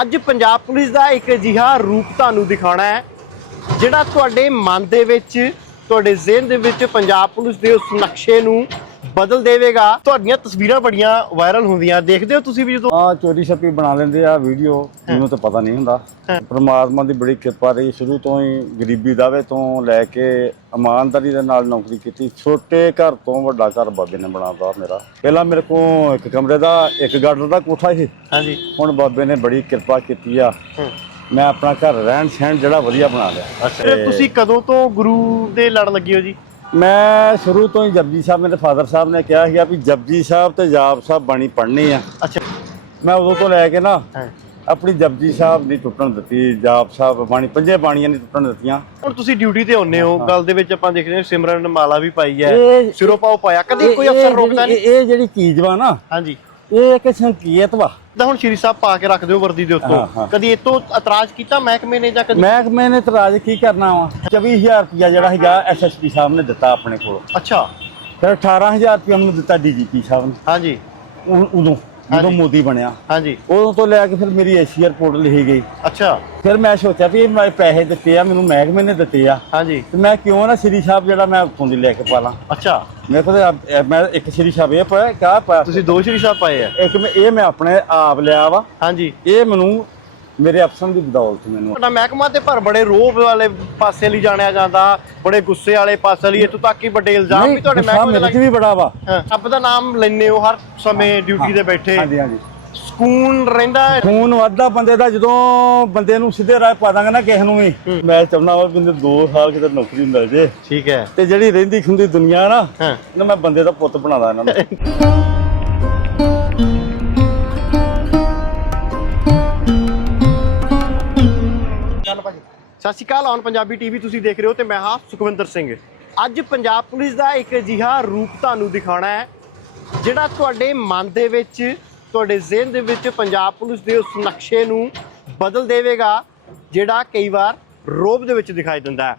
ਅੱਜ ਪੰਜਾਬ ਪੁਲਿਸ ਦਾ ਇੱਕ ਅਜਿਹਾ ਰੂਪ ਤੁਹਾਨੂੰ ਦਿਖਾਉਣਾ ਹੈ, ਜਿਹੜਾ ਤੁਹਾਡੇ ਮਨ ਦੇ ਵਿੱਚ, ਤੁਹਾਡੇ ਜ਼ਿਹਨ ਦੇ ਵਿੱਚ ਪੰਜਾਬ ਪੁਲਿਸ ਦੇ ਉਸ ਨਕਸ਼ੇ ਨੂੰ ਬਦਲ ਦੇਵੇਗਾ। ਤੁਹਾਡੀਆਂ ਤਸਵੀਰਾਂ ਬੜੀਆਂ ਵਾਇਰਲ ਹੁੰਦੀਆਂ। ਦੇਖਦੇ ਹੋ ਤੁਸੀਂ ਵੀ ਜਦੋਂ ਆ ਚੋਰੀ ਛੱਪੀ ਬਣਾ ਲੈਂਦੇ ਆ ਵੀਡੀਓ। ਮੈਨੂੰ ਤਾਂ ਪਤਾ ਨਹੀਂ ਹੁੰਦਾ। ਪ੍ਰਮਾਤਮਾ ਦੀ ਬੜੀ ਕਿਰਪਾ ਰਹੀ। ਸ਼ੁਰੂ ਤੋਂ ਹੀ ਗਰੀਬੀ ਦਾਵੇ ਤੋਂ ਲੈ ਕੇ ਇਮਾਨਦਾਰੀ ਦੇ ਨਾਲ ਨੌਕਰੀ ਕੀਤੀ। ਛੋਟੇ ਘਰ ਤੋਂ ਵੱਡਾ ਘਰ ਬਾਬੇ ਨੇ ਬਣਾਤਾ ਮੇਰਾ। ਪਹਿਲਾਂ ਮੇਰੇ ਕੋਲ ਇੱਕ ਕਮਰੇ ਦਾ ਇੱਕ ਗਾਡਰ ਦਾ ਕੋਠਾ ਸੀ। ਹਾਂਜੀ। ਹੁਣ ਬਾਬੇ ਨੇ ਬੜੀ ਕਿਰਪਾ ਕੀਤੀ ਆ। ਮੈਂ ਆਪਣਾ ਘਰ ਰਹਿਣ ਸਹਿਣ ਜਿਹੜਾ ਵਧੀਆ ਬਣਾ ਲਿਆ। ਤੇ ਤੁਸੀਂ ਕਦੋਂ ਤੋਂ ਗੁਰੂ ਦੇ ਲੜ ਲੱਗੇ ਹੋ ਜੀ? ਮੈਂ ਸ਼ੁਰੂ ਤੋਂ ਹੀ ਜਪਜੀ ਸਾਹਿਬ ਮੇਰੇ ਫਾਦਰ ਸਾਹਿਬ ਨੇ ਕਿਹਾ ਸੀਗਾ ਵੀ ਜਪਜੀ ਸਾਹਿਬ ਤੇ ਜਾਪ ਸਾਹਿਬ ਬਾਣੀ ਪੜ੍ਹਨੀ ਆ। ਅੱਛਾ। ਮੈਂ ਉਦੋਂ ਤੋਂ ਲੈ ਕੇ ਨਾ ਆਪਣੀ ਜਪਜੀ ਸਾਹਿਬ ਦੀ ਟੁੱਟਣ ਦਿੱਤੀ ਜਾਪ ਸਾਹਿਬ ਬਾਣੀ ਪੰਜੇ ਬਾਣੀਆਂ ਨਹੀਂ ਟੁੱਟਣ ਦਿੱਤੀਆਂ। ਹੁਣ ਤੁਸੀਂ ਡਿਊਟੀ ਤੇ ਹੁੰਨੇ ਹੋ ਗੱਲ ਦੇ ਵਿੱਚ ਆਪਾਂ ਦੇਖਦੇ ਹਾਂ ਸਿਮਰਨ ਮਾਲਾ ਵੀ ਪਾਈ ਹੈ ਇਹ- ਸਿਰੋਂ ਪਾਉ ਪਾਇਆ। ਕਦੇ ਕੋਈ ਇਹ- ਅਫਸਰ ਰੋਕਦਾ ਨਹੀਂ? ਇਹ ਜਿਹੜੀ ਚੀਜ਼ ਵਾ ਨਾ ਹਾਂਜੀ। ਇਹ ਇੱਕ ਸੰਕੇਤ ਵਾ। ਤਾਂ ਹੁਣ ਸ਼੍ਰੀ ਸਾਹਿਬ ਪਾ ਕੇ ਰੱਖਦੇ ਹੋ ਵਰਦੀ ਦੇ ਹਾਂ, ਉੱਤੋਂ। ਹਾਂ। ਕਦੀ ਇਹ ਤੋਂ ਇਤਰਾਜ਼ ਕੀਤਾ ਮਹਿਕਮੇ ਨੇ ਜਾਂ ਕਦੀ ਮਹਿਕਮੇ ਨੇ ਇਤਰਾਜ਼ ਕੀ ਕਰਨਾ ਵਾ? 24000 ਰੁਪਇਆ ਜਿਹੜਾ ਹੈਗਾ ਐਸਐਸਪੀ ਸਾਹਿਬ ਨੇ ਦਿੱਤਾ ਆਪਣੇ ਕੋਲ। ਅੱਛਾ। ਫਿਰ 18000 ਰੁਪਇਆ ਮੈਨੂੰ ਦਿੱਤਾ ਡੀਜੀਪੀ ਸਾਹਿਬ ਨੇ। ਹਾਂਜੀ। ਉ- ਉਦੋਂ। ਜਦੋਂ। ਮੋਦੀ ਬਣਿਆ ਹਾਂਜੀ। ਉਦੋਂ ਤੋਂ ਲੈ ਕੇ ਫਿਰ ਮੇਰੀ ਏਸ਼ੀ ਰਿਪੋਰਟ ਲਿਖੀ ਗਈ। ਅੱਛਾ। ਫਿਰ ਮੈਂ ਸੋਚਿਆ ਵੀ ਇਹ ਮੈਂ ਪੈਸੇ ਦਿੱਤੇ ਆ ਮੈਨੂੰ ਮਹਿਕਮੇ ਨੇ ਦਿੱਤੇ ਆ। ਹਾਂਜੀ। ਤੇ ਮੈਂ ਕਿਉਂ ਨਾ ਸ੍ਰੀ ਸਾਹਿਬ ਜਿਹੜਾ ਮੈਂ ਉੱਥੋਂ ਦੀ ਲੈ ਕੇ ਪਾਲਾਂ। ਅੱਛਾ। ਮੇਰੇ ਕੋਲ ਤਾਂ ਮੈਂ ਇੱਕ ਸ੍ਰੀ ਸਾਹਿਬ ਇਹ ਪਾਇਆ ਕਾ ਪਾਇਆ। ਤੁਸੀਂ ਦੋ ਸ਼੍ਰੀ ਸਾਹਿਬ ਪਾਏ ਆ। ਇੱਕ ਮੈਂ ਇਹ ਮੈਂ ਆਪਣੇ ਆਪ ਲਿਆ ਵਾ। ਹਾਂਜੀ। ਇਹ ਮੈਨੂੰ ਮੇਰੇ ਅਫਸਰ ਦੀ ਬਦੌਲਤ ਮੈਨੂੰ। ਤੁਹਾਡਾ ਮਹਿਕਮਾ ਤੇ ਪਰ ਬੜੇ ਰੋਬ ਵਾਲੇ ਪਾਸੇ ਲਈ ਜਾਣਿਆ ਜਾਂਦਾ ਬੜੇ ਗੁੱਸੇ ਵਾਲੇ ਪਾਸੇ ਲਈ ਇੱਥੋਂ ਤੱਕ ਕਿ ਵੱਡੇ ਇਲਜ਼ਾਮ ਵੀ ਤੁਹਾਡੇ ਮਹਿਕਮੇ ਦੇ ਮੇਰੇ 'ਚ ਲੱਗੇ ਵੀ ਬੜਾ ਵਾ। ਹਾਂ ਰੱਬ ਦਾ ਨਾਮ ਲੈਂਦੇ ਹੋ ਹਰ ਸਮੇਂ ਡਿਊਟੀ ਤੇ ਬੈਠੇ। ਹਾਂਜੀ ਹਾਂਜੀ। ਸਕੂਨ ਰਹਿੰਦਾ ਹੈ? ਖੂਨ ਵੱਧਦਾ ਬੰਦੇ ਦਾ ਜਦੋਂ ਬੰਦੇ ਨੂੰ ਸਿੱਧੇ ਰਾਹ ਪਾ ਦਾਂਗੇ ਨਾ ਕਿਸੇ ਨੂੰ ਵੀ। ਮੈਂ ਚਾਹੁੰਦਾ ਵਾ ਵੀ ਮੈਨੂੰ 2 ਸਾਲ ਕਿਤੇ ਨੌਕਰੀ ਮਿਲ ਜੇ। ਠੀਕ ਹੈ। ਤੇ ਜਿਹੜੀ ਰਹਿੰਦੀ ਖੁੰਦੀ ਦੁਨੀਆ ਨਾ ਹਾਂ। ਇਹਨੂੰ ਮੈਂ ਬੰਦੇ ਦਾ ਪੁੱਤ ਬਣਾਦਾ ਇਹਨਾਂ ਨੂੰ। ਸਤਿ ਸ਼੍ਰੀ ਅਕਾਲ ਔਨ ਪੰਜਾਬੀ ਟੀਵੀ ਤੁਸੀਂ ਦੇਖ ਰਹੇ ਹੋ ਤੇ ਮੈਂ ਹਾਂ ਸੁਖਵਿੰਦਰ ਸਿੰਘ। ਅੱਜ ਪੰਜਾਬ ਪੁਲਿਸ ਦਾ ਇੱਕ ਅਜਿਹਾ ਰੂਪ ਤੁਹਾਨੂੰ ਦਿਖਾਉਣਾ ਹੈ, ਜਿਹੜਾ ਤੁਹਾਡੇ ਮਨ ਦੇ ਵਿੱਚ, ਤੁਹਾਡੇ ਜ਼ਿਹਨ ਦੇ ਵਿੱਚ ਪੰਜਾਬ ਪੁਲਿਸ ਦੇ ਉਸ ਨਕਸ਼ੇ ਨੂੰ ਬਦਲ ਦੇਵੇਗਾ, ਜਿਹੜਾ ਕਈ ਵਾਰ ਰੋਬ ਦੇ ਵਿੱਚ ਦਿਖਾਈ ਦਿੰਦਾ ਹੈ।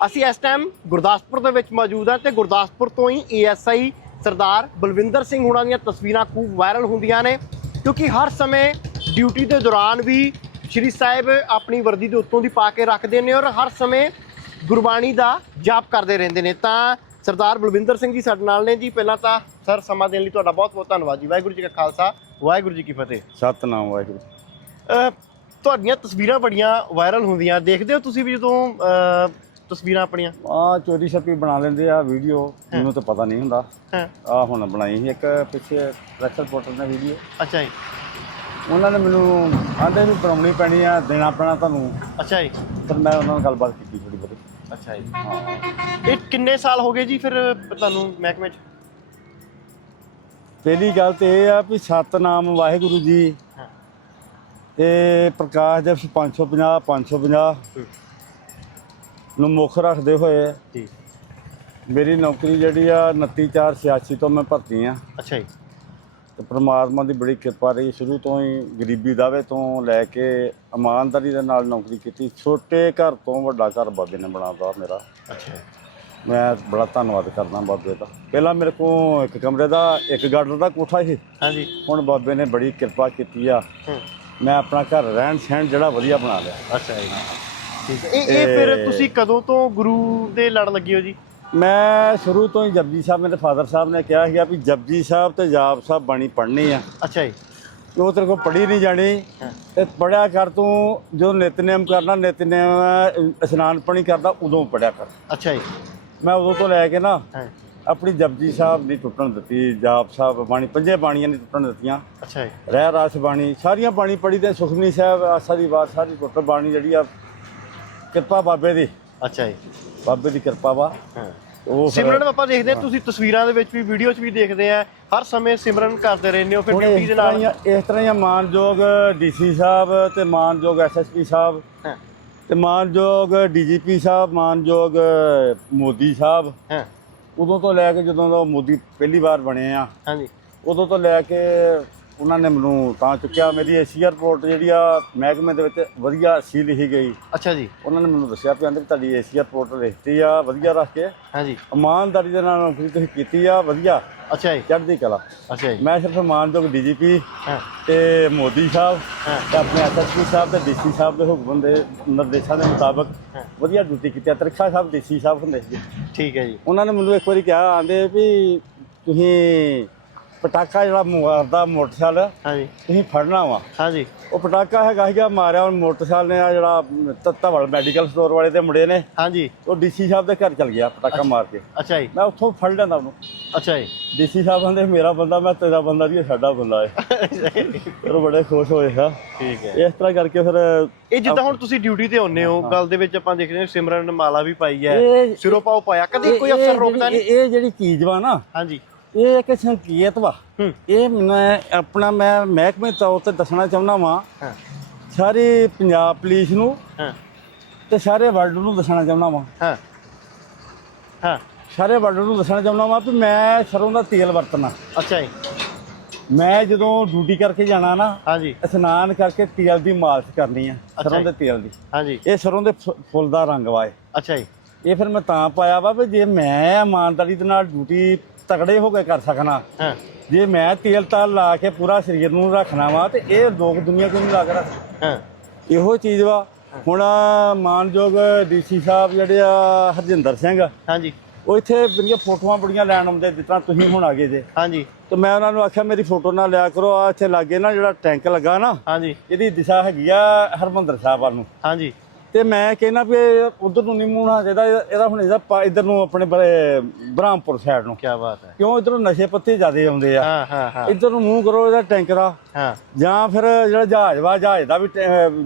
ਅਸੀਂ ਇਸ ਟਾਈਮ ਗੁਰਦਾਸਪੁਰ ਦੇ ਵਿੱਚ ਮੌਜੂਦ ਹਾਂ ਤੇ ਗੁਰਦਾਸਪੁਰ ਤੋਂ ਹੀ ਏਐਸਆਈ ਸਰਦਾਰ ਬਲਵਿੰਦਰ ਸਿੰਘ ਹੁਣਾਂ ਦੀਆਂ ਤਸਵੀਰਾਂ ਖੂਬ ਵਾਇਰਲ ਹੁੰਦੀਆਂ ਨੇ, ਕਿਉਂਕਿ ਹਰ ਸਮੇਂ ਡਿਊਟੀ ਦੇ ਦੌਰਾਨ ਵੀ ਸ਼੍ਰੀ ਸਾਹਿਬ ਆਪਣੀ ਵਰਦੀ ਦੇ ਉੱਤੋਂ ਦੀ ਪਾ ਕੇ ਰੱਖਦੇ ਨੇ ਔਰ ਹਰ ਸਮੇਂ ਗੁਰਬਾਣੀ ਦਾ ਜਾਪ ਕਰਦੇ ਰਹਿੰਦੇ ਨੇ। ਤਾਂ ਸਰਦਾਰ ਬਲਵਿੰਦਰ ਸਿੰਘ ਜੀ ਸਾਡੇ ਨਾਲ ਨੇ ਜੀ। ਪਹਿਲਾਂ ਤਾਂ ਸਰ ਸਮਾਂ ਦੇਣ ਲਈ ਤੁਹਾਡਾ ਬਹੁਤ ਬਹੁਤ ਧੰਨਵਾਦ ਜੀ। ਵਾਹਿਗੁਰੂ ਜੀ ਕਾ ਖਾਲਸਾ ਵਾਹਿਗੁਰੂ ਜੀ ਕੀ ਫਤਿਹ। ਸਤਨਾਮ ਵਾਹਿਗੁਰੂ ਤੁਹਾਡੀਆਂ ਤਸਵੀਰਾਂ ਬੜੀਆਂ ਵਾਇਰਲ ਹੁੰਦੀਆਂ। ਦੇਖਦੇ ਹੋ ਤੁਸੀਂ ਵੀ ਜਦੋਂ ਤਸਵੀਰਾਂ ਆਪਣੀਆਂ? ਆ ਚੋਰੀ ਛੱਪੀ ਬਣਾ ਲੈਂਦੇ ਆ ਵੀਡੀਓ। ਮੈਨੂੰ ਤਾਂ ਪਤਾ ਨਹੀਂ ਹੁੰਦਾ। ਆ ਹੁਣ ਬਣਾਈ ਸੀ ਇੱਕ ਪਿੱਛੇ ਪ੍ਰੈਸ ਰਿਪੋਰਟਰ ਨੇ ਵੀਡੀਓ। ਅੱਛਾ ਜੀ। ਉਹਨਾਂ ਨੇ ਮੈਨੂੰ ਆਂਦੇ ਵੀ ਬਣਾਉਣੀ ਪੈਣੀ ਆ ਦੇਣਾ ਪੈਣਾ ਤੁਹਾਨੂੰ। ਅੱਛਾ ਜੀ। ਫਿਰ ਮੈਂ ਉਹਨਾਂ ਨਾਲ ਗੱਲਬਾਤ ਕੀਤੀ ਥੋੜੀ ਬਹੁਤੀ। ਅੱਛਾ ਜੀ। ਇਹ ਕਿੰਨੇ ਸਾਲ ਹੋ ਗਏ ਜੀ ਫਿਰ ਤੁਹਾਨੂੰ ਮਹਿਕਮੇ 'ਚ? ਪਹਿਲੀ ਗੱਲ ਤੇ ਇਹ ਆ ਵੀ ਸਤਨਾਮ ਵਾਹਿਗੁਰੂ ਜੀ। ਤੇ ਪ੍ਰਕਾਸ਼ ਦਿਵਸ 550 550 ਨੂੰ ਮੁੱਖ ਰੱਖਦੇ ਹੋਏ ਜੀ। ਮੇਰੀ ਨੌਕਰੀ ਜਿਹੜੀ ਆ 29486 ਤੋਂ ਮੈਂ ਭਰਤੀ ਆ। ਅੱਛਾ ਜੀ। ਤੇ ਪ੍ਰਮਾਤਮਾ ਦੀ ਬੜੀ ਕਿਰਪਾ ਰਹੀ। ਸ਼ੁਰੂ ਤੋਂ ਹੀ ਗਰੀਬੀ ਦਾਵੇ ਤੋਂ ਲੈ ਕੇ ਇਮਾਨਦਾਰੀ ਦੇ ਨਾਲ ਨੌਕਰੀ ਕੀਤੀ। ਛੋਟੇ ਘਰ ਤੋਂ ਵੱਡਾ ਘਰ ਬਾਬੇ ਨੇ ਬਣਾਤਾ ਮੇਰਾ। ਅੱਛਾ। ਮੈਂ ਬੜਾ ਧੰਨਵਾਦ ਕਰਦਾ ਬਾਬੇ ਦਾ। ਪਹਿਲਾਂ ਮੇਰੇ ਕੋਲ ਇੱਕ ਕਮਰੇ ਦਾ ਇੱਕ ਗਾਡਰ ਦਾ ਕੋਠਾ ਸੀ। ਹਾਂਜੀ। ਹੁਣ ਬਾਬੇ ਨੇ ਬੜੀ ਕਿਰਪਾ ਕੀਤੀ ਆ। ਮੈਂ ਆਪਣਾ ਘਰ ਰਹਿਣ ਸਹਿਣ ਜਿਹੜਾ ਵਧੀਆ ਬਣਾ ਲਿਆ। ਅੱਛਾ ਜੀ। ਠੀਕ। ਹੈ ਇਹ ਇਹ ਫਿਰ ਤੁਸੀਂ ਕਦੋਂ ਤੋਂ ਗੁਰੂ ਦੇ ਲੜ ਲੱਗੇ ਹੋ ਜੀ? ਮੈਂ ਸ਼ੁਰੂ ਤੋਂ ਹੀ ਜਪਜੀ ਸਾਹਿਬ ਮੇਰੇ ਫਾਦਰ ਸਾਹਿਬ ਨੇ ਕਿਹਾ ਸੀਗਾ ਵੀ ਜਪਜੀ ਸਾਹਿਬ ਤੇ ਜਾਪ ਸਾਹਿਬ ਬਾਣੀ ਪੜ੍ਹਨੀ ਆ। ਅੱਛਾ ਜੀ। ਉਹ ਤੇਰੇ ਕੋਲ ਪੜ੍ਹੀ ਨਹੀਂ ਜਾਣੀ। ਤੇ ਪੜਿਆ ਕਰ ਤੂੰ ਜੋ ਨਿਤਨੇਮ ਕਰਨਾ ਨਿਤਨੇਮ ਇਸ਼ਨਾਨ ਪਾਣੀ ਕਰਦਾ ਉਦੋਂ ਪੜਿਆ ਕਰ। ਅੱਛਾ ਜੀ। ਮੈਂ ਉਦੋਂ ਤੋਂ ਲੈ ਕੇ ਨਾ ਆਪਣੀ ਜਪਜੀ ਸਾਹਿਬ ਦੀ ਟੁੱਟਣ ਦਿੱਤੀ ਜਾਪ ਸਾਹਿਬ ਬਾਣੀ ਪੰਜੇ ਬਾਣੀਆਂ ਨਹੀਂ ਟੁੱਟਣ ਦਿੱਤੀਆਂ। ਅੱਛਾ ਜੀ। ਰਹਿ ਰਾਸ ਬਾਣੀ ਸਾਰੀਆਂ ਬਾਣੀ ਪੜੀ ਤੇ ਸੁਖਮਨੀ ਸਾਹਿਬ ਆਸਾ ਦੀ ਬਾਤ ਸਾਰੀ ਟੁੱਟ ਬਾਣੀ ਜਿਹੜੀ ਆ ਕਿਰਪਾ ਬਾਬੇ ਦੀ। ਅੱਛਾ ਜੀ। ਬਾਬੇ ਦੀ ਕਿਰਪਾ ਵਾ। ਹਾਂ। ਉਹ ਫਿਰ- ਸਿਮਰਨ ਆਪਾਂ ਦੇਖਦੇ ਹਾਂ ਤੁਸੀਂ ਤਸਵੀਰਾਂ ਦੇ ਵਿੱਚ ਵੀ ਵੀਡੀਓ 'ਚ ਵੀ ਦੇਖਦੇ ਆ ਹਰ ਸਮੇਂ ਸਿਮਰਨ ਕਰਦੇ ਰਹਿੰਦੇ ਹੋ ਫਿਰ ਹੁਣ ਡਿਊਟੀ ਇਸ ਦੇ ਤਰ੍ਹਾਂ ਨਾਲ। ਹੀ ਆ- ਇਸ ਤਰ੍ਹਾਂ ਹੀ ਆ ਮਾਨਯੋਗ ਡੀਸੀ ਸਾਹਿਬ ਤੇ ਮਾਨਯੋਗ ਐਸਐਸਪੀ ਸਾਹਿਬ। ਹਾਂ। ਤੇ ਮਾਨਯੋਗ ਡੀਜੀਪੀ ਸਾਹਿਬ ਮਾਨਯੋਗ ਮੋਦੀ ਸਾਹਿਬ। ਹਾਂ। ਉਦੋਂ ਤੋਂ ਲੈ ਕੇ ਜਦੋਂ ਦਾ ਮੋਦੀ ਪਹਿਲੀ ਵਾਰ ਬਣੇ ਆ ਹਾਂਜੀ। ਉਦੋਂ ਤੋਂ ਲੈ ਕੇ ਉਹਨਾਂ ਨੇ ਮੈਨੂੰ ਤਾਂ ਚੁੱਕਿਆ। ਮੇਰੀ ਏਸ਼ੀਆ ਰਿਪੋਰਟ ਜਿਹੜੀ ਆ ਮਹਿਕਮੇ ਦੇ ਵਿੱਚ ਵਧੀਆ ਸੀ ਲਿਖੀ ਗਈ। ਅੱਛਾ ਜੀ। ਉਹਨਾਂ ਨੇ ਮੈਨੂੰ ਦੱਸਿਆ ਆਂਦੇ ਵੀ ਤੁਹਾਡੀ ਏਸ਼ੀਆ ਰਿਪੋਰਟ ਲਿਖਤੀ ਆ ਵਧੀਆ ਰੱਖ ਕੇ। ਹਾਂਜੀ ਇਮਾਨਦਾਰੀ ਦੇ ਨਾਲ ਨੌਕਰੀ ਤੁਸੀਂ ਕੀਤੀ ਆ ਵਧੀਆ। ਅੱਛਾ ਜੀ। ਚੜ੍ਹਦੀ ਕਲਾ। ਅੱਛਾ ਜੀ। ਮੈਂ ਸਿਰਫ ਮਾਨਯੋਗ ਡੀਜੀਪੀ ਤੇ ਮੋਦੀ ਸਾਹਿਬ। ਤੇ ਆਪਣੇ ਐਸਐਸਪੀ ਸਾਹਿਬ ਤੇ ਡੀਸੀ ਸਾਹਿਬ ਦੇ ਹੁਕਮ ਦੇ ਨਿਰਦੇਸ਼ਾਂ ਦੇ ਮੁਤਾਬਕ। ਵਧੀਆ ਡਿਊਟੀ ਕੀਤੀ ਆ। ਤ੍ਰਿਖਾ ਸਾਹਿਬ ਡੀਸੀ ਸਾਹਿਬ ਹੁੰਦੇ ਸੀ ਠੀਕ ਹੈ ਜੀ। ਉਹਨਾਂ ਨੇ ਮੈਨੂੰ ਇੱਕ ਵਾਰੀ ਕਿਹਾ ਆਂਦੇ ਵੀ ਤੁਸੀਂ ਪਟਾਕਾ ਜਿਹੜਾ ਮਾਰਦਾ ਮੋਟਰਸਾਈਕਲ ਹਾਂਜੀ। ਤੁਸੀਂ ਫੜਨਾ ਵਾ। ਹਾਂਜੀ। ਉਹ ਪਟਾਕਾ ਹੈਗਾ ਸੀਗਾ ਮਾਰਿਆ ਉਹ ਮੋਟਰਸਾਈਕਲ ਨੇ ਆ ਜਿਹੜਾ ਤੱਤਾਵਲ ਮੈਡੀਕਲ ਸਟੋਰ ਵਾਲੇ ਦੇ ਮੁੰਡੇ ਨੇ ਹਾਂਜੀ। ਉਹ ਡੀਸੀ ਸਾਹਿਬ ਦੇ ਘਰ ਚਲ ਗਿਆ ਪਟਾਕਾ ਮਾਰ ਕੇ। ਅੱਛਾ ਜੀ। ਮੈਂ ਉੱਥੋਂ ਫੜ ਲੈਂਦਾ ਉਹਨੂੰ। ਅੱਛਾ ਜੀ। ਡੀਸੀ ਸਾਹਿਬ ਕਹਿੰਦੇ ਮੇਰਾ ਬੰਦਾ ਮੈਂ ਤੇਰਾ ਬੰਦਾ ਇਹ ਸਾਡਾ ਬੰਦਾ ਹੈ। ਉਹ ਬੜੇ ਖੁਸ਼ ਹੋਏ ਹਾਂ। ਠੀਕ ਹੈ। ਇਸ ਤਰ੍ਹਾਂ ਕਰਕੇ ਫਿਰ ਇਹ ਜਿੱਦਾਂ ਹੁਣ ਤੁਸੀਂ ਡਿਊਟੀ ਤੇ ਹੁੰਨੇ ਹੋ ਗੱਲ ਦੇ ਵਿੱਚ ਆਪਾਂ ਦੇਖਦੇ ਹਾਂ ਸਿਮਰਨ ਮਾਲਾ ਵੀ ਪਾਈ ਹੈ ਸਿਰੋਂ ਪਾਉ ਪਾਇਆ। ਕਦੇ ਕੋਈ ਅਫਸਰ ਰੋਕਦਾ ਨਹੀਂ? ਇਹ ਜਿਹੜੀ ਚੀਜ਼ ਵਾ ਨਾ ਹਾਂਜੀ। ਇਹ ਇੱਕ ਸੰਕੇਤ ਵਾ ਇਹ ਮੈਂ ਆਪਣਾ ਮੈਂ ਮਹਿਕਮੇ ਤੌਰ ਤੇ ਦੱਸਣਾ ਚਾਹੁੰਦਾ ਵਾਂ। ਹਾਂ। ਸਾਰੀ ਪੰਜਾਬ ਪੁਲਿਸ ਨੂੰ ਹਾਂ। ਤੇ ਸਾਰੇ ਵਰਲਡ ਨੂੰ ਦੱਸਣਾ ਚਾਹੁੰਦਾ ਵਾਂ। ਹਾਂ। ਹਾਂ। ਸਾਰੇ ਵਰਲਡ ਨੂੰ ਦੱਸਣਾ ਚਾਹੁੰਦਾ ਵਾਂ ਵੀ ਮੈਂ ਸਰੋਂ ਦਾ ਤੇਲ ਵਰਤਣਾ। ਅੱਛਾ ਜੀ। ਮੈਂ ਜਦੋਂ ਡਿਊਟੀ ਕਰਕੇ ਜਾਣਾ ਨਾ ਹਾਂਜੀ ਇਸ਼ਨਾਨ ਕਰਕੇ ਤੇਲ ਦੀ ਮਾਲਿਸ਼ ਕਰਨੀ ਆ ਸਰੋਂ। ਦੇ ਤੇਲ ਦੀ। ਹਾਂਜੀ ਇਹ ਸਰੋਂ ਦੇ ਫੁੱਲ ਦਾ ਰੰਗ ਵਾ ਇਹ। ਅੱਛਾ ਜੀ। ਇਹ ਫਿਰ ਮੈਂ ਤਾਂ ਪਾਇਆ ਵਾ ਵੀ ਜੇ ਮੈਂ ਇਮਾਨਦਾਰੀ ਦੇ ਨਾਲ ਡਿਊਟੀ ਤਕੜੇ ਹੋ ਕੇ ਕਰ ਸਕਣਾ। ਹਾਂ। ਜੇ ਮੈਂ ਤੇਲ ਤਾਲ ਲਾ ਕੇ ਪੂਰਾ ਸਰੀਰ ਨੂੰ ਰੱਖਣਾ ਵਾ ਤੇ ਇਹ ਲੋਕ ਦੁਨੀਆ ਕਿਉਂ ਨਹੀਂ ਲਾ ਕੇ ਰੱਖ ਹਾਂ। ਇਹੋ ਚੀਜ਼ ਵਾ। ਹੁਣ ਮਾਨਯੋਗ ਡੀਸੀ ਸਾਹਿਬ ਜਿਹੜੇ ਆ ਹਰਜਿੰਦਰ ਸਿੰਘ ਹਾਂਜੀ। ਉਹ ਇੱਥੇ ਮੇਰੀਆਂ ਫੋਟੋਆਂ ਬੜੀਆਂ ਲੈਣ ਆਉਂਦੇ ਤਰ੍ਹਾਂ ਤੁਸੀਂ ਹੁਣ ਆਗੇ ਜੇ। ਹਾਂਜੀ। ਤੇ ਮੈਂ ਉਹਨਾਂ ਨੂੰ ਆਖਿਆ ਮੇਰੀ ਫੋਟੋ ਨਾ ਲਿਆ ਕਰੋ ਆ ਇੱਥੇ ਲਾਗੇ ਨਾ ਜਿਹੜਾ ਟੈਂਕ ਲੱਗਾ ਨਾ ਹਾਂਜੀ। ਇਹਦੀ ਦਿਸ਼ਾ ਹੈਗੀ ਆ ਹਰਮੰਦਰ ਸਾਹਿਬ ਵੱਲ ਨੂੰ। ਹਾਂਜੀ। ਤੇ ਮੈਂ ਕਹਿੰਦਾ ਵੀ ਉਧਰ ਨੂੰ ਨਹੀਂ ਮੂਹਣਾ ਚਾਹੀਦਾ ਇਹਦਾ ਹੁਣ ਇਹਦਾ ਇੱਧਰ ਨੂੰ ਆਪਣੇ ਬ੍ਰਹਮਪੁਰ ਸਾਈਡ ਨੂੰ। ਕੀ ਬਾਤ ਹੈ। ਕਿਉਂ ਇਧਰੋਂ ਨਸ਼ੇ ਪੱਤੇ ਜ਼ਿਆਦੇ ਆਉਂਦੇ ਆ। ਹਾਂ ਹਾਂ ਹਾਂ। ਇੱਧਰ ਨੂੰ ਮੂੰਹ ਕਰੋ ਇਹਦਾ ਟੈਂਕ ਦਾ। ਹਾਂ। ਜਾਂ ਫਿਰ ਜਿਹੜਾ ਜਹਾਜ਼ ਵਾ ਜਹਾਜ਼ ਦਾ ਵੀ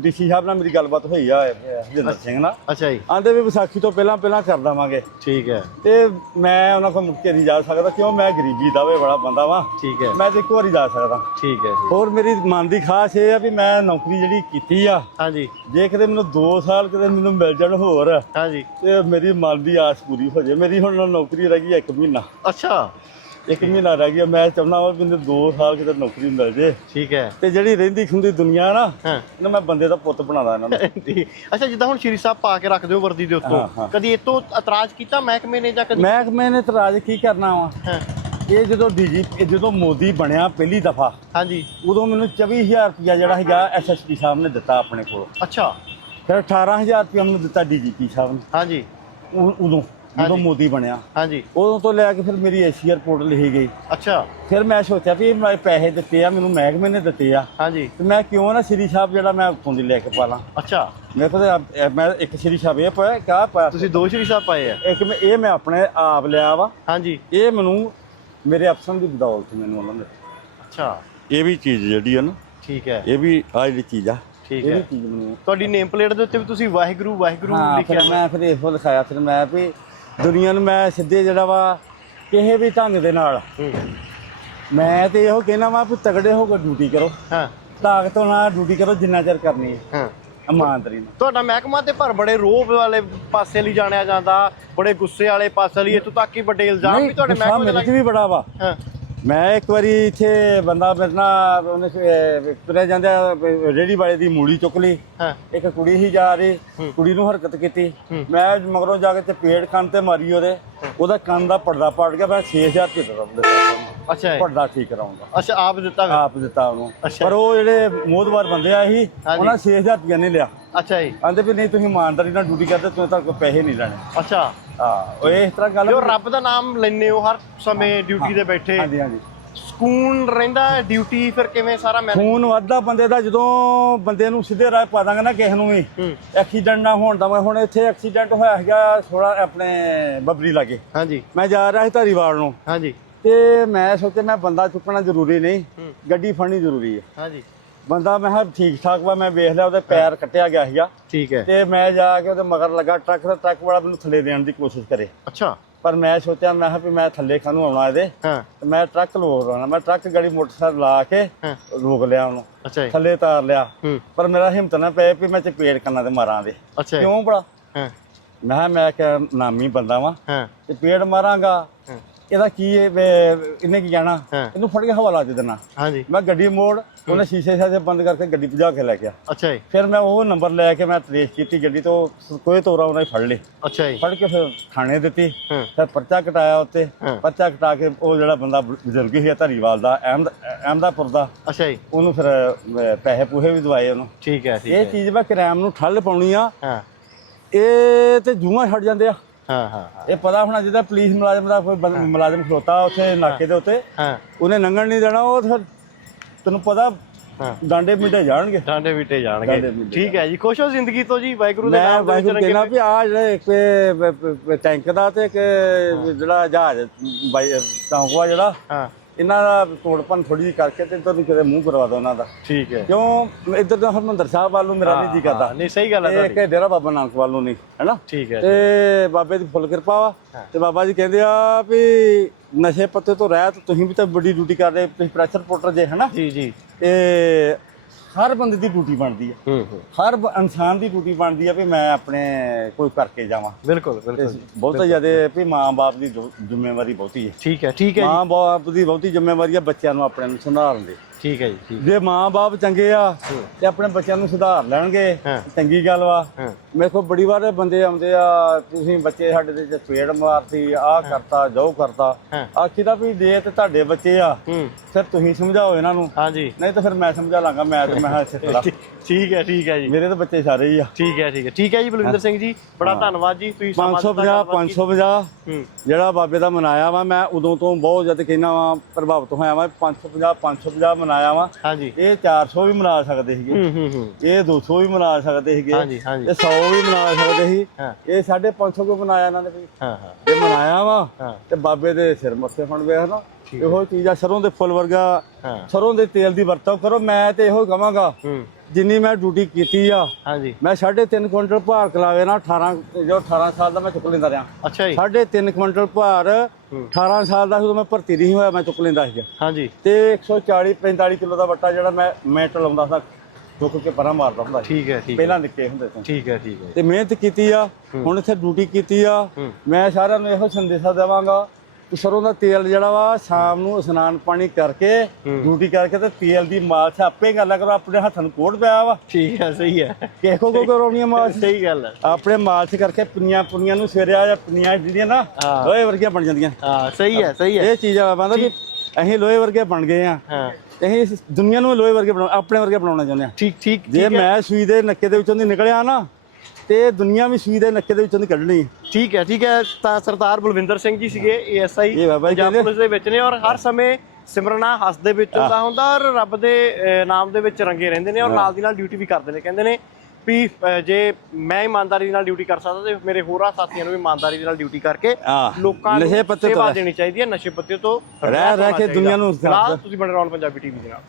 ਡੀਸੀ ਸਾਹਿਬ ਨਾਲ ਮੇਰੀ ਗੱਲਬਾਤ ਹੋਈ ਆ ਹਰਜਿੰਦਰ ਸਿੰਘ ਨਾਲ। ਅੱਛਾ ਜੀ। ਆਂਦੇ ਵੀ ਵਿਸਾਖੀ ਤੋਂ ਪਹਿਲਾਂ ਪਹਿਲਾਂ ਕਰ ਦਵਾਂਗੇ। ਠੀਕ ਹੈ। ਤੇ ਮੈਂ ਉਹਨਾਂ ਕੋਲ ਮੁੱਕ ਨਹੀਂ ਜਾ ਸਕਦਾ ਕਿਉਂ? ਮੈਂ ਗਰੀਬੀ ਦਾ ਵੇ ਬੜਾ ਬੰਦਾ ਵਾਂ। ਠੀਕ ਹੈ। ਮੈਂ ਤੇ ਇੱਕ ਵਾਰੀ ਜਾ ਸਕਦਾ। ਠੀਕ ਹੈ ਹੋਰ ਮੇਰੀ ਮਨ ਦੀ ਖਾਸ ਇਹ ਆ ਵੀ ਮੈਂ ਨੌਕਰੀ ਜਿਹੜੀ ਕੀਤੀ ਆ ਹਾਂਜੀ ਜੇ। ਕਿਤੇ ਮੈਨੂੰ 2 ਸਾਲ ਕਿਤੇ ਮੈਨੂੰ ਮਿਲ ਜਾਣ ਹੋਰ ਹਾਂਜੀ ਤੇ ਮੇਰੀ ਮਨ ਦੀ ਆਸ ਪੂਰੀ ਹੋ ਜਾਏ ਮੇਰੀ ਹੁਣ ਨੌਕਰੀ ਰਹਿ ਗਈ 1 ਮਹੀਨਾ। ਅੱਛਾ। ਇੱਕ ਮਹੀਨਾ ਰਹਿ ਗਿਆ ਮੈਂ ਚਾਹੁੰਦਾ ਵੀ ਮੈਨੂੰ 2 ਸਾਲ ਕਿਤੇ ਨੌਕਰੀ ਮਿਲ ਜੇ। ਠੀਕ ਹੈ। ਤੇ ਜਿਹੜੀ ਰਹਿੰਦੀ ਖੁੰਦੀ ਦੁਨੀਆ ਨਾ ਇਹਨੂੰ ਮੈਂ ਬੰਦੇ ਦਾ ਪੁੱਤ ਬਣਾਦਾ ਇਹਨਾਂ ਨੂੰ ਠੀਕ। ਅੱਛਾ ਜਿੱਦਾਂ ਹੁਣ ਸ਼੍ਰੀ ਸਾਹਿਬ ਪਾ ਕੇ ਰੱਖਦੇ ਹੋ ਵਰਦੀ ਦੇ ਉੱਤੋਂ। ਕਦੀ ਇਹ ਤੋਂ ਇਤਰਾਜ਼ ਕੀਤਾ ਮਹਿਕਮੇ ਨੇ ਜਾਂ ਕਦੀ ਮਹਿਕਮੇ ਨੇ ਇਤਰਾਜ਼ ਕੀ ਕਰਨਾ ਵਾ? ਇਹ ਜਦੋਂ ਡੀਜੀ ਜਦੋਂ ਮੋਦੀ ਬਣਿਆ ਪਹਿਲੀ ਦਫਾ ਹਾਂਜੀ। ਉਦੋਂ ਮੈਨੂੰ 24000 ਰੁਪਇਆ ਜਿਹੜਾ ਹੈਗਾ ਐਸਐਸਪੀ ਸਾਹਿਬ ਨੇ ਦਿੱਤਾ ਆਪਣੇ ਕੋਲ। ਅੱਛਾ। ਫਿਰ 18000 ਰੁਪਇਆ ਮੈਨੂੰ ਦਿੱਤਾ ਡੀਜੀਪੀ ਸਾਹਿਬ ਨੇ। ਹਾਂਜੀ। ਉਦੋਂ। ਜਦੋਂ। ਮੋਦੀ ਬਣਿਆ ਹਾਂਜੀ। ਉਦੋਂ ਤੋਂ ਲੈ ਕੇ ਫਿਰ ਮੇਰੀ ਏਸ਼ੀਆ ਰਿਪੋਰਟ ਲਿਖੀ ਗਈ। ਅੱਛਾ। ਫਿਰ ਮੈਂ ਸੋਚਿਆ ਵੀ ਮੈਂ ਪੈਸੇ ਦਿੱਤੇ ਆ ਮੈਨੂੰ ਮਹਿਕਮੇ ਨੇ ਦਿੱਤੇ ਆ। ਹਾਂਜੀ। ਤੇ ਮੈਂ ਕਿਉਂ ਨਾ ਸ੍ਰੀ ਸਾਹਿਬ ਜਿਹੜਾ ਮੈਂ ਉੱਥੋਂ ਦੀ ਲੈ ਕੇ ਪਾ ਲਾਂ ਅੱਛਾ ਮੇਰੇ ਕੋਲ ਮੈਂ ਇੱਕ ਸ੍ਰੀ ਸਾਹਿਬ ਇਹ ਪਾਇਆ ਕਾ ਪਾਇਆ। ਤੁਸੀਂ ਦੋ ਸ਼੍ਰੀ ਸਾਹਿਬ ਪਾਏ ਆ? ਇੱਕ ਮੈਂ ਇਹ ਮੈਂ ਆਪਣੇ ਆਪ ਲਿਆ ਵਾ। ਹਾਂਜੀ। ਇਹ ਮੈਨੂੰ ਮੇਰੇ ਅਫਸਰ ਦੀ ਬਦੌਲਤ ਮੈਨੂੰ ਉਹਨਾਂ ਨੇ ਅੱਛਾ। ਇਹ ਵੀ ਚੀਜ਼ ਜਿਹੜੀ ਆ ਨਾ ਠੀਕ ਹੈ। ਇਹ ਵੀ ਆ ਜਿਹੜੀ ਚੀਜ਼ ਆ ਠੀਕ ਹੈ। ਤੁਹਾਡੀ ਨੇਮ ਪਲੇਟ ਦੇ ਉੱਤੇ ਵੀ ਤੁਸੀਂ ਵਾਹਿਗੁਰੂ ਵਾਹਿਗੁਰੂ ਹਾਂ ਲਿਖਿਆ ਮੈਂ ਫਿਰ ਇਹੋ ਲਿਖਾਇਆ ਫਿਰ ਮੈਂ ਵੀ ਦੁਨੀਆ ਨੂੰ ਮੈਂ ਸਿੱਧੇ ਜਿਹੜਾ ਵਾ ਕਿਸੇ ਵੀ ਢੰਗ ਦੇ ਨਾਲ। ਮੈਂ ਤੇ ਇਹੋ ਕਹਿਣਾ ਵਾ ਵੀ ਤਗੜੇ ਹੋ ਕੇ ਡਿਊਟੀ ਕਰੋ। ਹਾਂ। ਤਾਕਤ ਨਾਲ ਡਿਊਟੀ ਕਰੋ ਜਿੰਨਾ ਚਿਰ ਕਰਨੀ ਹੈ। ਹਾਂ। ਇਮਾਨਦਾਰੀ ਨਾਲ। ਤੁਹਾਡਾ ਮਹਿਕਮਾ ਤੇ ਪਰ ਬੜੇ ਰੋਹ ਵਾਲੇ ਪਾਸੇ ਲਈ ਜਾਣਿਆ ਜਾਂਦਾ ਬੜੇ ਗੁੱਸੇ ਵਾਲੇ ਪਾਸੇ ਲਈ ਇੱਥੋਂ ਤੱਕ ਕਿ ਵੱਡੇ ਇਲਜ਼ਾਮ ਵੀ ਤੁਹਾਡੇ ਮਹਿਕਮੇ 'ਚ ਲੱਗੇ ਵੀ ਬੜਾ ਵਾ। ਹਾਂ। ਮੈਂ ਇੱਕ ਵਾਰੀ ਇੱਥੇ ਬੰਦਾ ਮੇਰੇ ਨਾਲ ਉਹਨੇ ਤੁਰਿਆ ਜਾਂਦਾ ਰੇੜੀ ਵਾਲੇ ਦੀ ਮੂਲੀ ਚੁੱਕ ਲਈ ਇੱਕ ਕੁੜੀ ਹੀ ਜਾ ਰਹੀ ਕੁੜੀ ਨੂੰ ਹਰਕਤ ਕੀਤੀ ਮੈਂ ਮਗਰੋਂ ਜਾ ਕੇ ਚਪੇੜ ਕੰਨ ਤੇ ਮਾਰੀ ਉਹਦੇ ਉਹਦਾ ਕੰਨ ਦਾ ਪਰਦਾ ਪੜ ਗਿਆ ਮੈਂ 6000 ਰੁਪਏ ਦਿੱਤਾ ਉਹਨੂੰ। ਅੱਛਾ। ਪਰਦਾ ਠੀਕ ਕਰਾਉਂਦਾ ਅੱਛਾ ਆਪ ਦਿੱਤਾ। ਆਪ ਦਿੱਤਾ ਉਹਨੂੰ। ਪਰ ਉਹ ਜਿਹੜੇ ਮੋਦਵਾਰ ਬੰਦੇ ਆ ਸੀ। ਉਹਨਾਂ 6000 ਰੁਪਏ ਨਹੀਂ ਲਿਆ ਅੱਛਾ ਜੀ। ਆਂਦੇ ਵੀ ਨਹੀਂ ਤੁਸੀਂ ਇਮਾਨਦਾਰੀ ਨਾਲ ਡਿਊਟੀ ਕਰਦੇ ਤੁਸੀਂ ਤਾਂ ਕੋਈ ਪੈਸੇ ਨਹੀਂ ਲੈਣੇ। ਅੱਛਾ। ਹਾਂ ਉਹ ਇਸ ਤਰ੍ਹਾਂ ਗੱਲ ਜੋ ਰੱਬ ਦਾ ਨਾਮ ਲੈਨੇ ਹੋ ਹਰ ਸਮੇਂ ਡਿਊਟੀ ਤੇ ਬੈਠੇ। ਹਾਂਜੀ ਹਾਂਜੀ। ਸਕੂਨ ਰਹਿੰਦਾ ਡਿਊਟੀ ਫਿਰ ਕਿਵੇਂ ਸਾਰਾ ਮੈਂ ਖੂਨ ਵੱਧਦਾ ਬੰਦੇ ਦਾ ਜਦੋਂ ਬੰਦੇ ਨੂੰ ਸਿੱਧੇ ਰਾਹ ਪਾ ਦਾਂਗੇ ਨਾ ਕਿਸੇ ਨੂੰ ਵੀ। ਐਕਸੀਡੈਂਟ ਨਾ ਹੋਣ ਦਾ ਮੈਂ ਹੁਣ ਇੱਥੇ ਐਕਸੀਡੈਂਟ ਹੋਇਆ ਹੈਗਾ ਥੋੜਾ ਆਪਣੇ ਬੱਬਰੀ ਲਾਗੇ। ਹਾਂਜੀ। ਮੈਂ ਜਾ ਰਿਹਾ ਸੀ ਧਾਰੀਵਾਲ ਨੂੰ। ਹਾਂਜੀ। ਤੇ ਮੈਂ ਸੋਚਿਆ ਮੈਂ ਬੰਦਾ ਚੁੱਕਣਾ ਜ਼ਰੂਰੀ ਨਹੀਂ। ਗੱਡੀ ਫੜਨੀ ਜ਼ਰੂਰੀ ਹੈ। ਹਾਂਜੀ। ਬੰਦਾ ਮੈਂ ਕਿਹਾ ਠੀਕ ਠਾਕ ਵਾ ਮੈਂ ਵੇਖ ਲਿਆ ਉਹਦੇ ਪੈਰ ਕੱਟਿਆ ਗਿਆ ਸੀਗਾ। ਠੀਕ ਹੈ। ਤੇ ਮੈਂ ਜਾ ਕੇ ਉਹਦੇ ਮਗਰ ਲੱਗਾ ਟਰੱਕ ਤੇ ਟਰੱਕ ਵਾਲਾ ਮੈਨੂੰ ਥੱਲੇ ਦੇਣ ਦੀ ਕੋਸ਼ਿਸ਼ ਕਰੇ। ਅੱਛਾ। ਪਰ ਮੈਂ ਸੋਚਿਆ ਮੈਂ ਕਿਹਾ ਵੀ ਮੈਂ ਥੱਲੇ ਖਾਨੂੰ ਆਉਣਾ ਇਹਦੇ? ਹਾਂ। ਤੇ ਮੈਂ ਟਰੱਕ ਲੋਕ ਲਾਉਣਾ ਮੈਂ ਟਰੱਕ ਗਾੜੀ ਮੋਟਰਸਾਈਕਲ ਲਾ ਕੇ ਰੋਕ ਲਿਆ ਉਹਨੂੰ। ਅੱਛਾ ਥੱਲੇ ਤਾਰ ਲਿਆ। ਪਰ ਮੇਰਾ ਹਿੰਮਤ ਨਾ ਪਏ ਵੀ ਮੈਂ ਚਪੇੜ ਕੰਨਾਂ ਤੇ ਮਾਰਾਂ ਦੇ। ਕਿਉਂ ਬੜਾ ਹਾਂ। ਮੈਂ ਮੈਂ ਕਿ ਨਾਮੀ ਬੰਦਾ ਵਾਂ। ਹਾਂ। ਤੇ ਪੇੜ ਮਾਰਾਂਗਾ। ਹਾਂ। ਇਹਦਾ ਕੀ ਹੈ ਵੀ ਇਹਨੇ ਕੀ ਕਹਿਣਾ? ਹਾਂ। ਇਹਨੂੰ ਫੜ ਕੇ ਹਵਾਲਾ ਦੇ ਦੇਣਾ। ਹਾਂਜੀ। ਮੈਂ ਗੱਡੀ ਮੋੜ ਉਹਨੇ ਸ਼ੀਸ਼ੇ ਸ਼ਾਸ਼ੇ ਬੰਦ ਕਰਕੇ ਗੱਡੀ ਭਜਾ ਕੇ ਲੈ ਗਿਆ। ਅੱਛਾ ਜੀ। ਫਿਰ ਮੈਂ ਉਹ ਨੰਬਰ ਲੈ ਕੇ ਮੈਂ ਟ੍ਰੇਸ ਕੀਤੀ ਗੱਡੀ ਤੋਂ ਕੋਈ ਤੋਰਾ ਉਹਨਾਂ ਫੜ ਲਈ ਅੱਛਾ ਜੀ। ਫੜ ਕੇ ਫਿਰ ਥਾਣੇ ਦਿੱਤੀ। ਹਾਂ। ਫਿਰ ਪਰਚਾ ਕਟਾਇਆ ਉੱਤੇ। ਹਾਂ। ਪਰਚਾ ਕਟਾ ਕੇ ਉਹ ਜਿਹੜਾ ਬੰਦਾ ਬਜ਼ੁਰਗ ਸੀ ਧਰੀਵਾਲ ਦਾ ਅਹਿਮਦ ਅਹਿਮਦਾਪੁਰ ਦਾ। ਅੱਛਾ ਜੀ। ਉਹਨੂੰ ਫਿਰ ਅਹ, ਪੈਸੇ ਪੂਹੇ ਵੀ ਦਵਾਏ ਉਹਨੂੰ। ਠੀਕ ਹੈ ਠੀਕ ਇਹ ਹੈ। ਚੀਜ਼ ਵਾ ਕ੍ਰਾਈਮ ਨੂੰ ਠੱਲ ਪਾਉਣੀ ਆ। ਹਾਂ। ਇਹ ਤੇ ਜੂਆਂ ਛੱਡ ਜਾਂਦੇ ਆ। ਹਾਂ ਇਹ ਪਤਾ ਹੋਣਾ ਜਿਹਦਾ ਪੁਲਿਸ ਮੁਲਾਜ਼ਮ ਦਾ ਕੋਈ ਮੁਲਾਜ਼ਮ ਖਲੋਤਾ ਉੱਥੇ ਨਾਕੇ ਦੇ ਉੱਤੇ ਹਾਂ। ਉਹਨੇ ਲੰਘਣ ਨਹੀਂ ਦੇਣਾ ਉਹ ਫਿਰ ਤੈਨੂੰ ਪਤਾ ਹਾਂ। ਡਾਂਡੇ ਮਿੰਟੇ ਜਾਣਗੇ। ਡਾਂਡੇ ਵੀਟੇ ਜਾਣਗੇ। ਠੀਕ ਹੈ ਜੀ। ਖੁਸ਼ ਹੋ ਜ਼ਿੰਦਗੀ ਤੋਂ ਜੀ ਵਾਹਿਗੁਰੂ ਦੇ ਮੈਂ ਨਾਮ ਦੇ ਵਿੱਚ ਵਾਹਿਗੁਰੂ ਰੰਗੇ ਕਹਿਣਾ ਵੀ ਆ ਜਿਹੜਾ ਇੱਕ ਟੈਂਕ ਦਾ ਤੇ ਇੱਕ ਜਿਹੜਾ ਜਹਾਜ਼ ਬਾਈ ਟਾਂਕਵਾ ਜਿਹੜਾ ਹਾਂ। ਇਹਨਾਂ ਦਾ ਤੋੜ ਭੰਨ ਥੋੜੀ ਜਿਹੀ ਕਰਕੇ ਤੇ ਇੱਧਰ ਨੂੰ ਕਿਤੇ ਮੂੰਹ ਕਰਵਾ ਦੋ ਉਹਨਾਂ ਦਾ। ਠੀਕ ਹੈ। ਕਿਉਂ? ਇੱਧਰ ਦਾ ਹਰਮੰਦਰ ਸਾਹਿਬ ਵੱਲ ਨੂੰ ਮੇਰਾ ਨਹੀਂ ਜੀ ਕਰਦਾ। ਨਹੀਂ ਸਹੀ ਗੱਲ ਹੈ ਤੁਹਾਡੀ। ਇੱਕ ਡੇਰਾ ਬਾਬਾ ਨਾਨਕ ਵੱਲ ਨੂੰ ਨਹੀਂ ਹੈਨਾ? ਠੀਕ ਹੈ ਤੇ ਬਾਬੇ ਦੀ ਫੁੱਲ ਕਿਰਪਾ ਵਾ। ਤੇ ਬਾਬਾ ਜੀ ਕਹਿੰਦੇ ਆ ਵੀ ਨਸ਼ੇ ਪੱਤੇ ਤੋਂ ਰਹਿਤ ਤੁਸੀਂ ਵੀ ਤਾਂ ਵੱਡੀ ਡਿਊਟੀ ਕਰ ਰਹੇ ਤੁਸੀਂ ਪ੍ਰੈਸ਼ਰ ਪੁੱਟਰ ਜੇ ਹਨਾ? ਜੀ ਜੀ। ਇਹ ਹਰ ਬੰਦੇ ਦੀ ਡਿਊਟੀ ਬਣਦੀ ਹੂੰ ਹੂੰ। ਹਰ ਬ- ਇਨਸਾਨ ਦੀ ਡਿਊਟੀ ਬਣਦੀ ਹੈ ਵੀ ਮੈਂ ਆਪਣੇ ਕੋਈ ਕਰਕੇ ਜਾਵਾਂ। ਬਿਲਕੁਲ ਬਿਲਕੁਲ। ਬਹੁਤ ਜ਼ਿਆਦਾ ਵੀ ਮਾਂ-ਬਾਪ ਦੀ ਜ਼ਿ- ਜ਼ਿੰਮੇਵਾਰੀ ਬਹੁਤੀ ਹੈ ਠੀਕ ਹੈ ਠੀਕ ਹੈ ਜੀ। ਮਾਂ-ਬਾਪ ਦੀ ਬਹੁਤੀ ਜ਼ਿੰਮੇਵਾਰੀ ਹੈ ਬੱਚਿਆਂ ਨੂੰ ਆਪਣੇ ਨੂੰ ਸੰਭਾਲਣ ਦੀ। ਠੀਕ ਹੈ ਜੀ ਠੀਕ ਜੇ ਮਾਂ-ਬਾਪ ਚੰਗੇ ਆ ਤੇ ਆਪਣੇ ਬੱਚਿਆਂ ਨੂੰ ਸੁਧਾਰ ਲੈਣਗੇ ਹਾਂ। ਚੰਗੀ ਗੱਲ ਵਾ। ਹਾਂ। ਮੇਰੇ ਕੋਲ ਬੜੀ ਵਾਰ ਬੰਦੇ ਆਉਂਦੇ ਆ ਤੁਸੀਂ ਬੱਚੇ ਸਾਡੇ ਦੇ ਚਪੇੜ ਮਾਰਤੀ ਆਹ ਕਰਤਾ ਜੋ ਕਰਤਾ ਹਾਂ। ਆਖੀਦਾ ਵੀ ਜੇ ਤੇ ਤੁਹਾਡੇ ਬੱਚੇ ਆ ਹੂੰ। ਫਿਰ ਤੁਸੀਂ ਸਮਝਾਓ ਇਹਨਾਂ ਨੂੰ। ਹਾਂਜੀ। ਨਹੀਂ ਤਾਂ ਫਿਰ ਮੈਂ ਸਮਝਾ ਲਾਂਗਾ ਮੈਂ ਤੇ ਮੈਂ ਕਿਹਾ ਇੱਥੇ ਖੜਾ। ਠੀਕ ਹੈ ਠੀਕ ਹੈ ਜੀ। ਮੇਰੇ ਤਾਂ ਬੱਚੇ ਸਾਰੇ ਹੀ ਆ। ਠੀਕ ਹੈ ਠੀਕ ਹੈ। ਠੀਕ ਹੈ ਜੀ ਬਲਵਿੰਦਰ ਸਿੰਘ ਜੀ ਬੜਾ ਧੰਨਵਾਦ ਜੀ ਤੁਸੀਂ ਸਮਾਂ ਦਿੱਤਾ 550 ਗੱਲਬਾਤ ਕੀਤੀ। 550 ਹੂੰ। ਜਿਹੜਾ ਬਾਬੇ ਦਾ ਮਨਾਇਆ ਵਾ ਮੈਂ ਉਦੋਂ ਤੋਂ ਬਹੁਤ ਜ਼ਿਆਦਾ ਕਹਿਣਾ ਵਾ ਪ੍ਰਭਾਵਿਤ ਹੋਇਆ ਵਾ 550 550 ਮਨਾਇਆ ਵਾ। ਹਾਂਜੀ। ਇਹ 400 ਵੀ ਮਨਾ ਸਕਦੇ ਸੀਗੇ। ਹੂੰ ਹੂੰ ਹੂੰ। ਇਹ 200 ਵੀ ਮਨਾ ਸਕਦੇ ਸੀਗੇ। ਹਾਂਜੀ ਹਾਂਜੀ। ਇਹ 100 ਵੀ ਮਨਾ ਸਕਦੇ ਸੀ। ਇਹ 550 ਕੋ ਮਨਾਇਆ ਇਹਨਾਂ ਨੇ ਵੀ ਹਾਂ ਹਾਂ। ਇਹ ਮਨਾਇਆ ਵਾ ਤੇ ਬਾਬੇ ਦੇ ਸਿਰ ਮੱਥੇ ਫਣ ਵੇਖ ਨਾ ਇਹੋ ਚੀਜ਼ ਆ ਸਰੋਂ ਦੇ ਫੁੱਲ ਵਰਗਾ। ਸਰੋਂ ਦੇ ਤੇਲ ਦੀ ਵਰਤੋਂ ਕਰੋ ਮੈਂ ਤੇ ਇਹੋ ਕਹਾਂਗਾ ਜਿੰਨੀ ਮੈਂ ਡਿਊਟੀ ਕੀਤੀ ਆ ਹਾਂਜੀ। ਮੈਂ 3.5 ਕੁਇੰਟਲ ਭਾਰ ਕਲਾਵੇ ਨਾ 18 ਜੋ 18 ਸਾਲ ਦਾ ਮੈਂ ਚੁੱਕ ਲੈਂਦਾ ਰਿਹਾ। ਅੱਛਾ ਜੀ। 3.5 ਕੁਇੰਟਲ ਭਾਰ 18 ਸਾਲ ਦਾ ਜਦੋਂ ਮੈਂ ਭਰਤੀ ਨਹੀਂ ਹੋਇਆ ਮੈਂ ਚੁੱਕ ਲੈਂਦਾ ਸੀ ਹਾਂਜੀ। ਤੇ 140 45 ਕਿਲੋ ਦਾ ਵੱਟਾ ਜਿਹੜਾ ਮੈਂ ਮੈਂ ਟਲਾਉਂਦਾ ਸੀ ਚੁੱਕ ਕੇ ਪਰਾਂ ਮਾਰਦਾ ਹੁੰਦਾ ਸੀ। ਠੀਕ ਹੈ ਠੀਕ ਪਹਿਲਾਂ ਨਿੱਕੇ ਹੁੰਦੇ ਤੋਂ ਠੀਕ ਹੈ ਠੀਕ ਹੈ। ਤੇ ਮਿਹਨਤ ਕੀਤੀ ਆ ਹੁਣ ਇੱਥੇ ਡਿਊਟੀ ਕੀਤੀ ਆ। ਮੈਂ ਸਾਰਿਆਂ ਨੂੰ ਇਹੋ ਸੰਦੇਸ਼ਾ ਦੇਵਾਂਗਾ ਕਿ ਸਰੋਂ ਦਾ ਤੇਲ ਜਿਹੜਾ ਵਾ ਸ਼ਾਮ ਨੂੰ ਇਸ਼ਨਾਨ ਪਾਣੀ ਕਰਕੇ ਡਿਊਟੀ ਕਰਕੇ ਤੇ ਤੇਲ ਦੀ ਮਾਲਸ਼ ਆਪੇ ਲਿਆ ਕਰੋ ਆਪਣੇ ਹੱਥਾਂ ਨੂੰ ਕੋੜ ਪਿਆ ਵਾ। ਠੀਕ ਹੈ ਸਹੀ ਹੈ ਕਿਸੇ ਕੋ ਕੋ ਕਰਾਉਣੀ ਆ ਮਾਲਸ਼ ਸਹੀ ਗੱਲ ਹੈ ਆਪਣੇ ਮਾਲਸ਼ ਕਰਕੇ ਪੁੰਨੀਆਂ ਪੁੰਨੀਆਂ ਨੂੰ ਸਵੇਰੇ ਆ ਜਾਂ ਪੁੰਨੀਆਂ ਜਿਹੜੀਆਂ ਨਾ। ਲੋਹੇ ਵਰਗੀਆਂ ਬਣ ਜਾਂਦੀਆਂ। ਹਾਂ ਸਹੀ ਹੈ ਸਹੀ ਹੈ ਇਹ ਚੀਜ਼ ਆ ਬੰਦਾ ਵੀ ਅਸੀਂ ਲੋਹੇ ਵਰਗੇ ਬਣ ਗਏ ਆ। ਹਾਂ। ਅਸੀਂ ਦੁਨੀਆ ਨੂੰ ਲੋਹੇ ਵਰਗੇ ਬਣਾਉਣਾ ਆਪਣੇ ਵਰਗੇ ਬਣਾਉਣਾ ਚਾਹੁੰਦੇ ਆ। ਠੀਕ ਠੀਕ ਜੇ ਮੈਂ ਸੂਈ ਦੇ ਨੱਕੇ ਦੇ ਵਿੱਚੋਂ ਦੀ ਨਿਕਲਿਆ ਨਾ ਤੇ ਦੁਨੀਆ ਵੀ ਸੂਈ ਦੇ ਨੱਕੇ ਦੇ ਵਿੱਚੋਂ ਕੱਢਣੀ ਠੀਕ ਹੈ ਠੀਕ ਹੈ। ਤਾਂ ਸਰਦਾਰ ਬਲਵਿੰਦਰ ਸਿੰਘ ਜੀ ਸੀਗੇ ਏਐਸਆਈ ਪੰਜਾਬ ਪੁਲਿਸ ਦੇ ਵਿੱਚ ਨੇ ਔਰ ਹਰ ਸਮੇਂ ਸਿਮਰਨਾ ਹੱਸਦੇ ਵਿੱਚ ਹੁੰਦਾ ਹੁੰਦਾ ਔਰ ਰੱਬ ਦੇ ਨਾਮ ਦੇ ਵਿੱਚ ਰੰਗੇ ਰਹਿੰਦੇ ਨੇ ਔਰ ਨਾਲ ਦੀ ਨਾਲ ਡਿਊਟੀ ਵੀ ਕਰਦੇ ਨੇ। ਕਹਿੰਦੇ ਨੇ ਵੀ ਜੇ ਮੈਂ ਇਮਾਨਦਾਰੀ ਨਾਲ ਡਿਊਟੀ ਕਰ ਸਕਦਾ ਤੇ ਮੇਰੇ ਹੋਰਾਂ ਸਾਥੀਆਂ ਨੂੰ ਵੀ ਇਮਾਨਦਾਰੀ ਦੇ ਨਾਲ ਡਿਊਟੀ ਕਰਕੇ। ਲੋਕਾਂ ਨੂੰ ਸੇਵਾ ਦੇਣੀ ਚਾਹੀਦੀ ਹੈ ਨਸ਼ੇ ਪੱਤੇ ਤੋਂ ਰਹਿ- ਰਹਿ ਕੇ। ਦੁਨੀਆ ਨੂੰ ਤੁਸੀਂ ਬਣੇ ਰਹੋ ਪੰਜਾਬੀ ਟੀਵੀ ਦੇ ਨਾਲ।